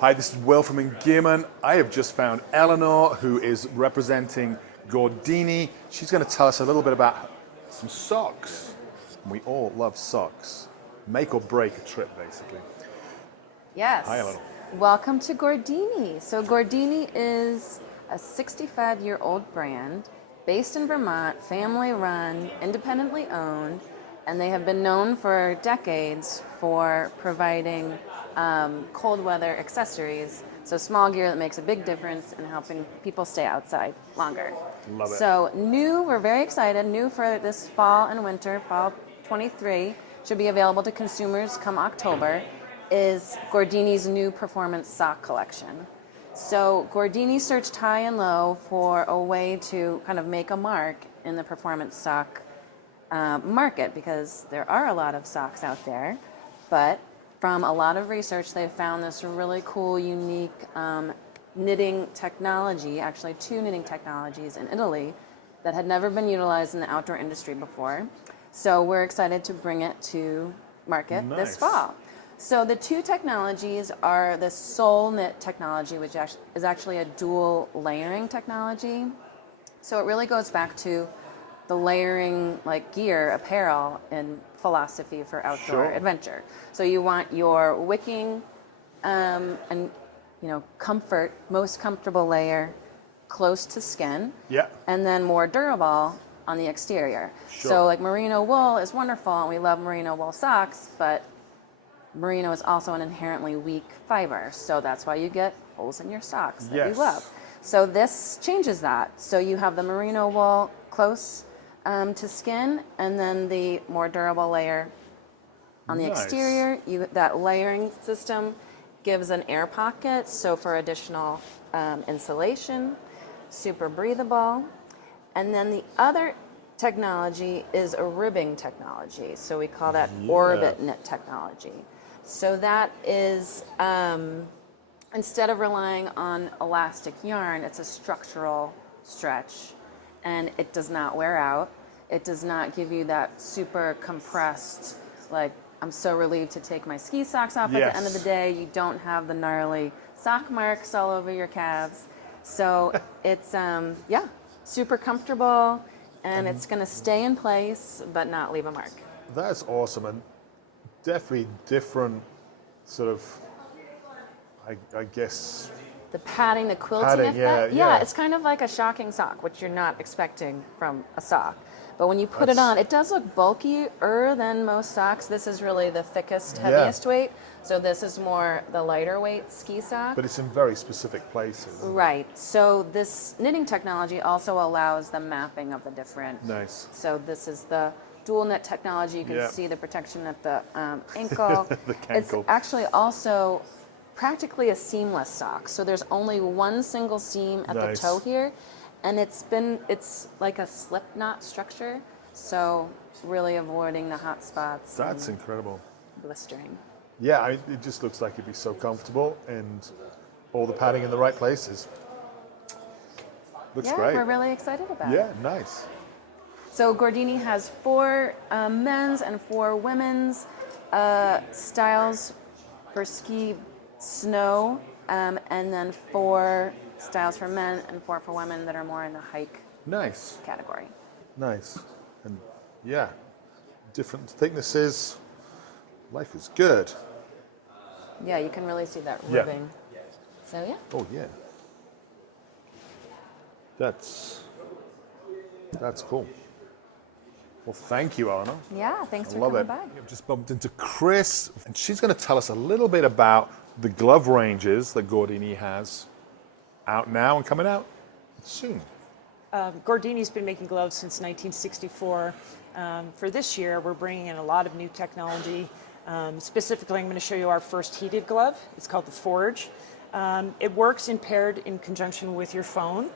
Hi, this is Will from Engearment. I have just found Eleanor, who is representing Gordini. She's going to tell us a little bit about some socks. We all love socks. Make or break a trip, basically. Yes. Hi, Eleanor. Welcome to Gordini. So Gordini is a 65-year-old brand based in Vermont, family-run, independently owned, and they have been known for decades for providing cold weather accessories, so small gear that makes a big difference in helping people stay outside longer. Love it. So we're very excited, new for this fall and winter, fall 23, should be available to consumers come October, is Gordini's new performance sock collection. So Gordini searched high and low for a way to kind of make a mark in the performance sock market, because there are a lot of socks out there, but from a lot of research, they've found this really cool, unique knitting technology, actually 2 knitting technologies in Italy that had never been utilized in the outdoor industry before. So we're excited to bring it to market this fall. So the 2 technologies are the sole knit technology, which is actually a dual layering technology. So it really goes back to the layering, like gear, apparel, and philosophy for outdoor adventure. So you want your wicking and comfort, most comfortable layer close to skin, and then more durable on the exterior. So like merino wool is wonderful, and we love merino wool socks, but merino is also an inherently weak fiber, so that's why you get holes in your socks that you love. So this changes that. So you have the merino wool close to skin, and then the more durable layer on the exterior. That layering system gives an air pocket, so for additional insulation, super breathable. And then the other technology is a ribbing technology, so we call that orbit knit technology. So that is, instead of relying on elastic yarn, it's a structural stretch, and it does not wear out. It does not give you that super compressed, like, I'm so relieved to take my ski socks off at the end of the day. You don't have the gnarly sock marks all over your calves. So it's, super comfortable, and it's going to stay in place but not leave a mark. That's awesome, and definitely different sort of, I guess... The padding, the quilting effect. Yeah, it's kind of like a shocking sock, which you're not expecting from a sock. But when you put it on, it does look bulkier than most socks. This is really the thickest, heaviest weight. So this is more the lighter weight ski sock. But it's in very specific places. Right. So this knitting technology also allows the mapping of the different. Nice. So this is the dual knit technology. You can see the protection at the ankle. The cankle. It's actually also practically a seamless sock. So there's only one single seam at the toe here. And it's like a slip knot structure, so really avoiding the hot spots. That's incredible. Blistering. Yeah, it just looks like it'd be so comfortable, and all the padding in the right places. Looks great. We're really excited about it. Yeah, nice. So Gordini has 4 men's and 4 women's styles for ski snow, and then 4 styles for men and 4 for women that are more in the hike category. Nice. And different thicknesses. Life is good. Yeah, you can really see that ribbing. So Oh yeah. That's cool. Well, thank you, Eleanor. Yeah, thanks for love coming it. by. I've just bumped into Kris, and she's going to tell us a little bit about the glove ranges that Gordini has out now and coming out soon. Gordini's been making gloves since 1964. For this year, we're bringing in a lot of new technology. Specifically, I'm going to show you our first heated glove. It's called the Forge. It works paired in conjunction with your phone.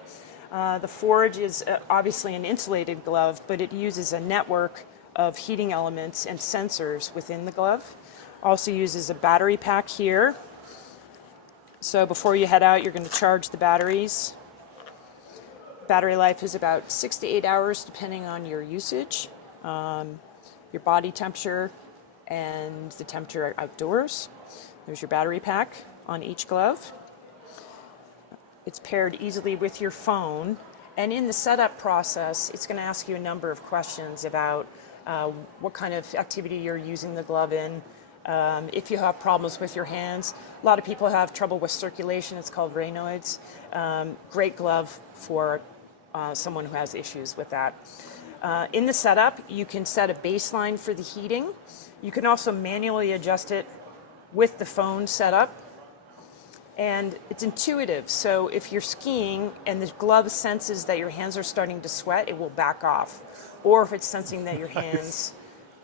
The Forge is obviously an insulated glove, but it uses a network of heating elements and sensors within the glove. Also uses a battery pack here. So before you head out, you're going to charge the batteries. Battery life is about 6 to 8 hours, depending on your usage, your body temperature, and the temperature outdoors. There's your battery pack. on each glove. It's paired easily with your phone. And in the setup process, it's going to ask you a number of questions about what kind of activity you're using the glove in. If you have problems with your hands, a lot of people have trouble with circulation. It's called Raynaud's. Great glove for someone who has issues with that. In the setup, you can set a baseline for the heating. You can also manually adjust it with the phone setup. And it's intuitive, so if you're skiing and the glove senses that your hands are starting to sweat, it will back off. Or if it's sensing that your hands,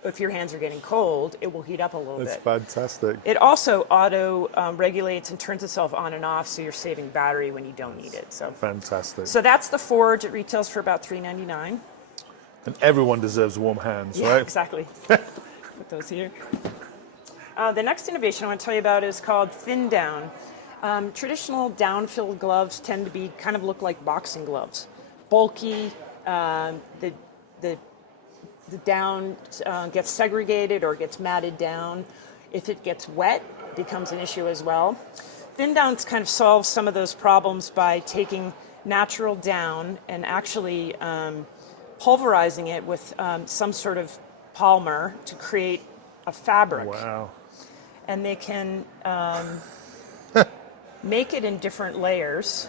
if your hands are getting cold, it will heat up a little That's bit. fantastic. It also auto-regulates and turns itself on and off, so you're saving battery when you don't need it. So Fantastic. So that's the Forge. It retails for about $3.99. And everyone deserves warm hands, Yeah, right? exactly. Put those here. The next innovation I want to tell you about is called Thin Down. Traditional down-filled gloves tend to be kind of look like boxing gloves, bulky. The down gets segregated or gets matted down. If it gets wet, it becomes an issue as well. Thin Downs kind of solves some of those problems by taking natural down and actually pulverizing it with some sort of polymer to create a fabric. Wow. And they can make it in different layers,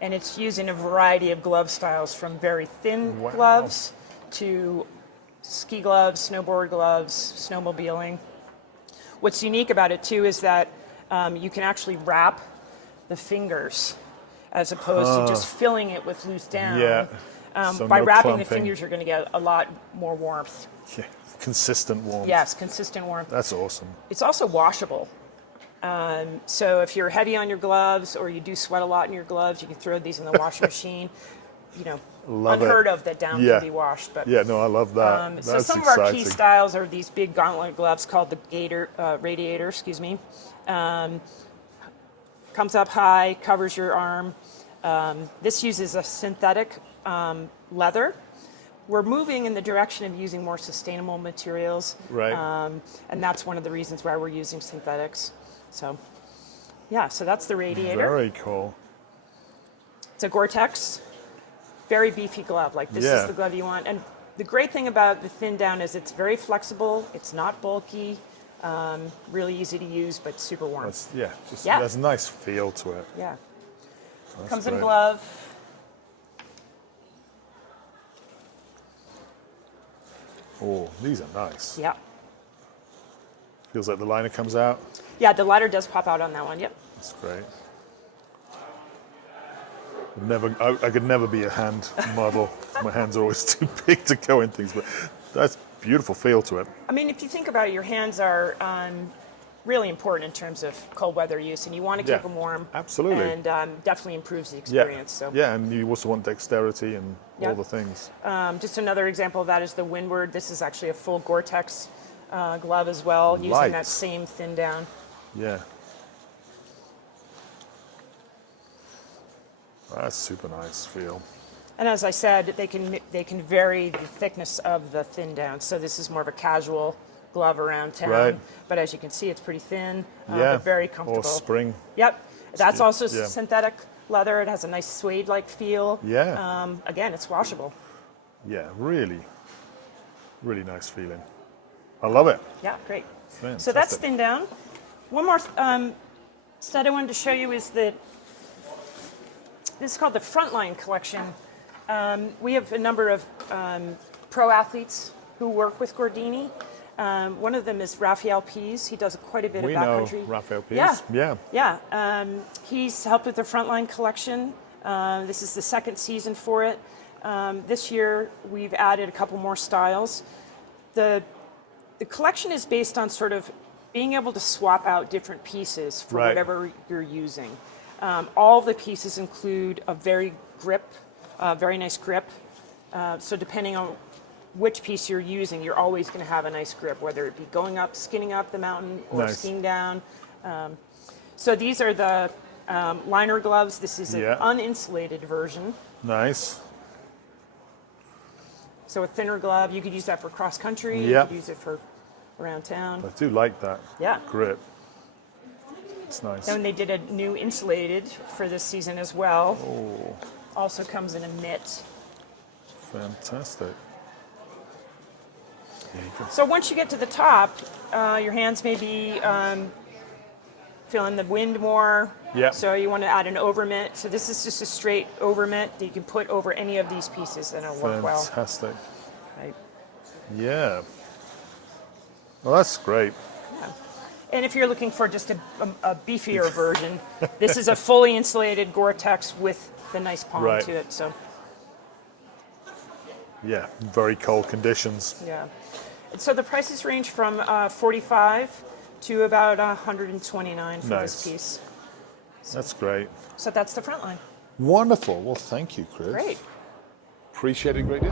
and it's used in a variety of glove styles, from very thin Wow. gloves to ski gloves, snowboard gloves, snowmobiling. What's unique about it too is that you can actually wrap the fingers as opposed to just filling it with loose down. Yeah. So By no wrapping clumping. the fingers, you're going to get a lot more warmth. Yeah. Consistent warmth. Yes, consistent warmth. That's awesome. It's also washable. So if you're heavy on your gloves or you do sweat a lot in your gloves, you can throw these in the washing machine. You know, Love unheard it. of that down Yeah. can be washed. But Yeah, no, I love that. so That's some exciting. of our key styles are these big gauntlet gloves called the Radiator. Excuse me. Comes up high, covers your arm. This uses a synthetic leather. We're moving in the direction of using more sustainable materials. Right. And that's one of the reasons why we're using synthetics. So, yeah, so that's the Radiator. Very cool. It's a Gore-Tex, very beefy glove. Like, this Yeah. is the glove you want. And the great thing about the Thin Down is it's very flexible. It's not bulky. Really easy to use, but super warm. Yeah. There's a nice feel to it. Yeah. That's Comes in great. glove. Oh, these are nice. Yeah. Feels like the liner comes out. Yeah, the lighter does pop out on that one. Yep. That's great. I could never be a hand model. My hands are always too big to go in things, but that's beautiful feel to it. I mean, if you think about it, your hands are really important in terms of cold weather use, and you want to keep Yeah, them warm. absolutely. And definitely improves the Yeah. experience. So. Yeah, and you also want dexterity and Yeah. all the things. Just another example of that is the Windward. This is actually a full Gore-Tex glove as well, using Light. that same Thin Down. Yeah. That's super nice feel. And as I said, they can vary the thickness of the Thin Down. So this is more of a casual glove around town. Right. But as you can see, it's pretty thin, Yeah. but very comfortable. Or spring. Yep. That's also Yeah. synthetic leather. It has a nice suede-like feel. Yeah. Again, it's washable. Yeah, really, really nice feeling. I love it. Yeah, great. Fantastic. So that's Thin Down. One more set I wanted to show you is that this is called the Frontline Collection. We have a number of pro athletes who work with Gordini. One of them is Raphael Pease. He does quite a bit We of know backcountry. Raphael Pease. Yeah. Yeah. Yeah. He's helped with the Frontline Collection. This is the second season for it. This year, we've added a couple more styles. The collection is based on sort of being able to swap out different pieces for Right. whatever you're using. All the pieces include a very nice grip. So depending on which piece you're using, you're always going to have a nice grip, whether it be going up, skinning up the mountain, or Nice. skiing down. So these are the liner gloves. This is an Yeah. uninsulated version. Nice. So a thinner glove, you could use that for cross country. You Yep. could use it for around town. I do like that. Yeah. Grip. It's nice. And they did a new Insulated for this season as well. Oh, Also comes in a mitt. fantastic. Yeah, you can- So once you get to the top, your hands may be feeling the wind more. Yeah. So you want to add an overmitt. So this is just a straight overmitt that you can put over any of these pieces and it'll work well. Fantastic. Right. Yeah. Well, that's great. Yeah. And if you're looking for just a beefier version, this is a fully insulated Gore-Tex with the nice palm Right. to it. So Yeah, very cold conditions. yeah. And so the prices range from 45 to about 129 for Nice. this piece. That's great. So that's the front line. Wonderful. Well, thank you, Kris. Great. Appreciate it greatly.